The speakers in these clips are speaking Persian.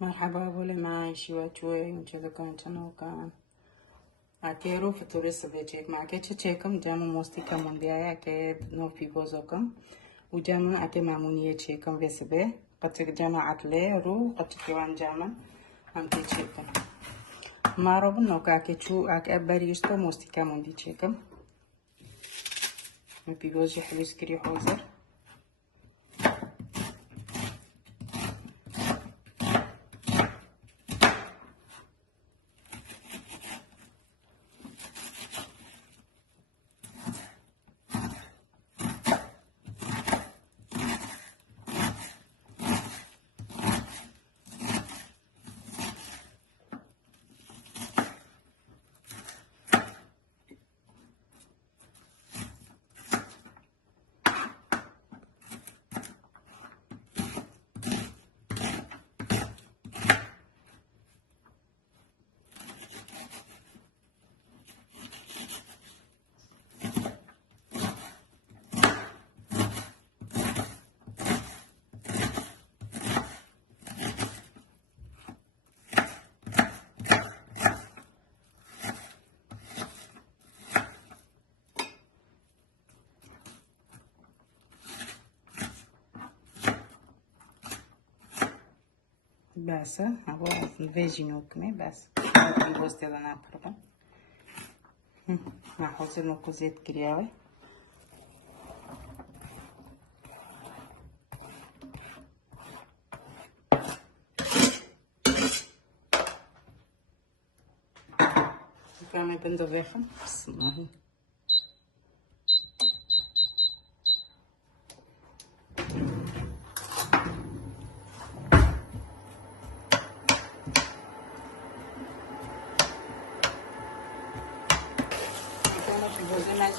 مرحبا بولي معاي شوي وچه كان چنو كان اكيرو فطورس بيچيك معك چيكم جامو موستي كمون ديايا اكي نو في بوزوكم وجامو اكي مامونيه چيكم بيسبه قتك جامو عتلي رو قتك وان جامن امتي چيكم مارو بنوك اكي چو اكي ابريشتو موستي كمون دي چيكم في بوزي حلوس كري حوزر بس هو الفيجي نوكمي بس في بوستي انا اقربا نحط نوكو زيت كرياوي كمان بندوفيخم بسم الله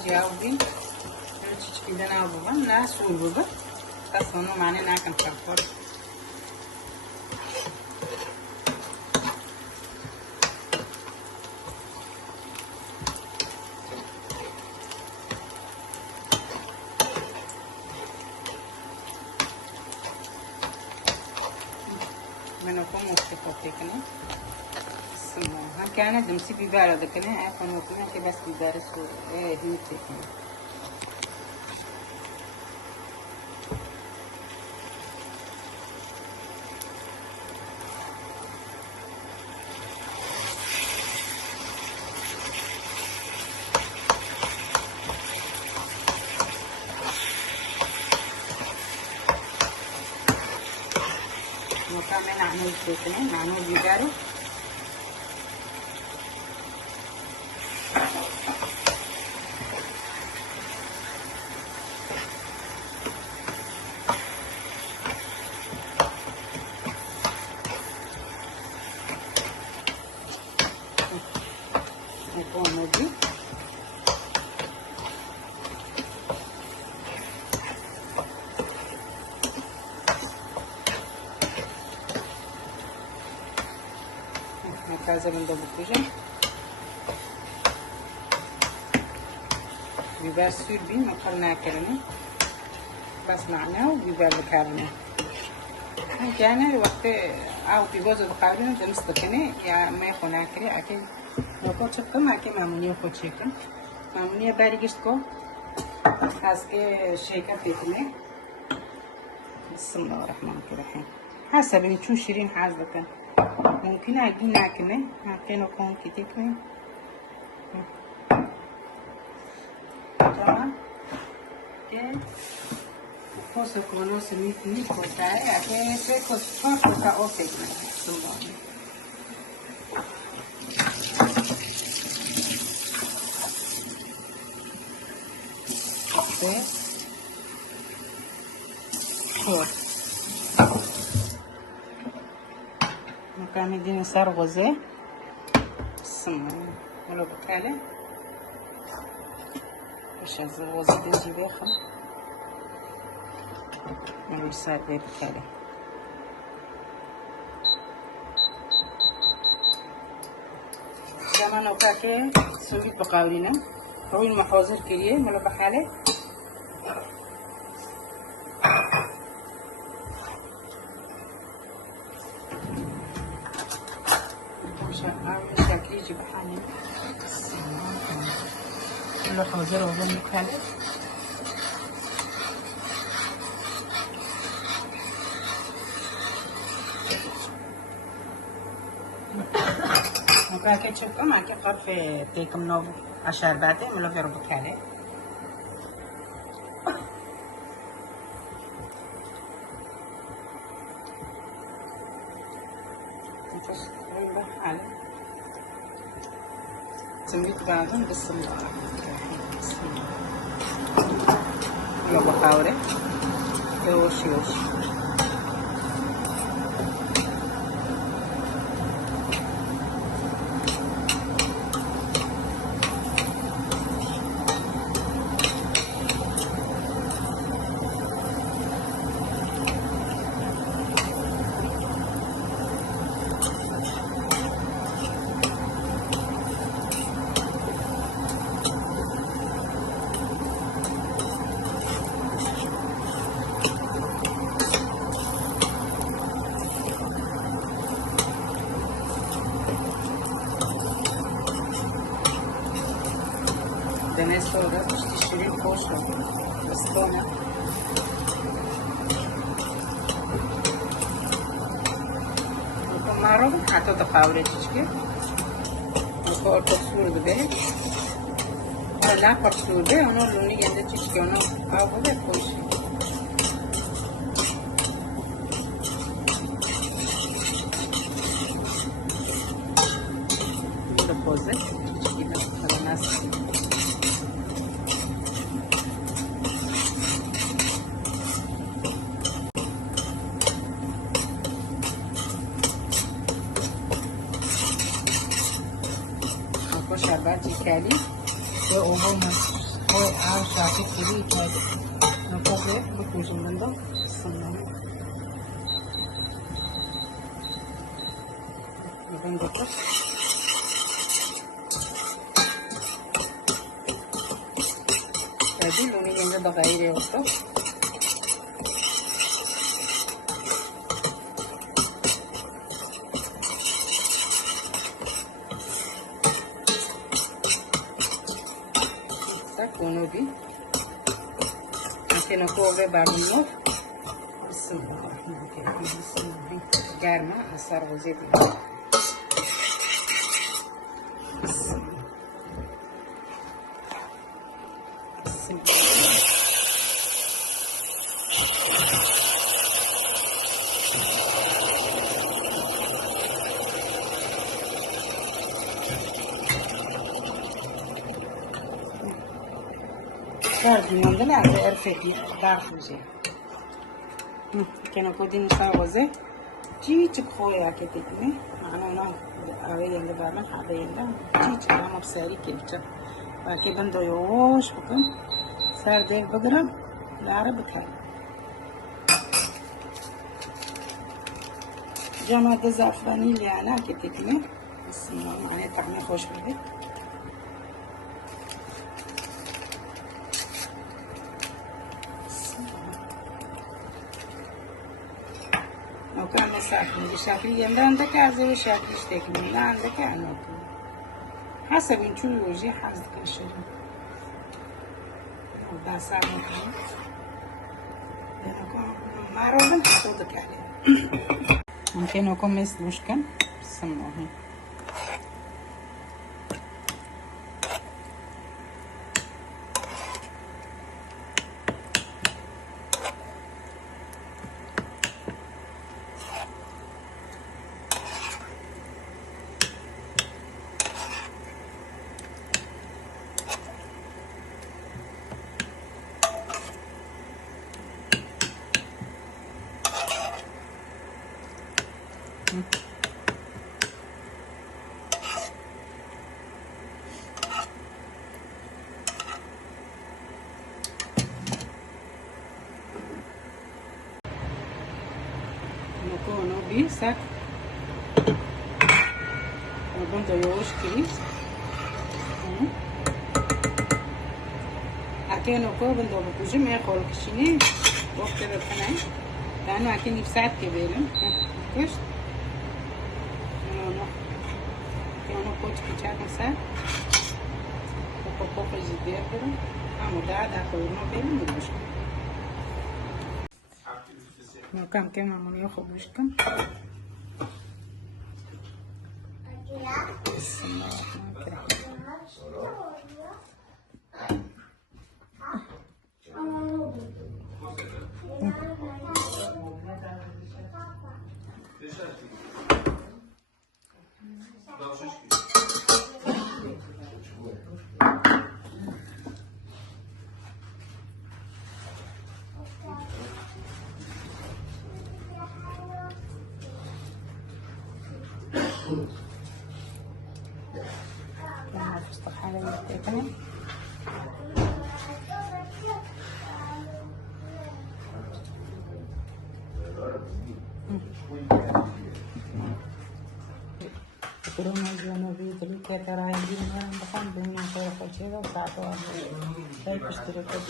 جاوبين تشكي لنا بابا ناس والبابا اصلا معنا ناكل كفر منو كم وقتكنا ها كانت دمسي بيبارة دكنا أكون وكنا كي بس بيبارة سو هي تكنا وكمان نعمل تكنا نعمل بيبارة دي casa من دبوكوجا بيبار سور بين مقرنا كلمة بس معنا وبيبار بكارنا كان الوقت أو بيجوز بكارنا ده مستكنة يا ما يخونا كري أكيد لو كنت شفت ما كي مامونية كوتشيكا مامونية باريجستكو هاسكي شيكا فيكمه بسم الله الرحمن الرحيم حسب اللي شو شيرين حازة ممكن أجينا كنا هكذا كون كتير تمام كده وفوسو كونو سميتني كوتاي أكيد سكوت فوسو كأوفيك سمبوني كان يديني صار غزة السمنة ولو بكالة وش هذا غزة دي جيبها ولو صار دي بكالة كمان وكاكي سويت بقاولنا هو المحوزر كريه ولو بحالة كله حاضر وبنك هلا وكاكي تشوفوا معك قرف تيكم نوف عشر بعدين ملو في ربك عليه سميت بعضهم بسم الله بسم الله يلا بخاورة يوش يوش Denesto da tiştirin koşu. Stona. Marrom حتى تقاوري تشكي. وصور تصور ده. لا تصور ده أنا لوني عند تشكي أنا أول ده كويس. ده بوزة. تشكي ده خلاص. شربتی کردی و اومد و آب شاکی کردی کردی نکته بکوشیم بندو سنم بندو کش کردی لونی اینجا دقایقی اوتو Uno di anche non può bevarlo garma a sarvoseti Guardi, delle altre erfetti darfuzi. Che non codino sarvose. Cici خويا كتبني معنا أريد اللي بعمل حبينا cici أنا بساري كلتا باكي بندو يوش بكم صار ده بقرب العرب كان جمع زعفراني اللي أنا كتبني بسم الله معني طعمه خوش بده وكان مسافر بشكل يمدى عندك عزيز وشكل اشتكي من عندك عنك حسب انتو يوجي حظك الشجر ودا صار مكان لأنكم معروضا حطوطك عليه ممكن يكون مثل مشكل بسموه نكونو بيسك وبنتو يوش كريس أكينو كو بنتو بكوجي ما يقول كشيني وقت الحناي لأنه أكيني بساعد كبيرة كوش نو كوش كيشاك مساعد poco gidiyor dedim. Ama daha koyma benim bulmuştum. Makam كمان من ياخد مشكم. بسم الله الرحمن الرحيم. Nah, fıstık halini yapayım. Kuruma zona vidri ke tarah ini orang bukan dengan cara kerja atau satu orang. Saya pasti rekod.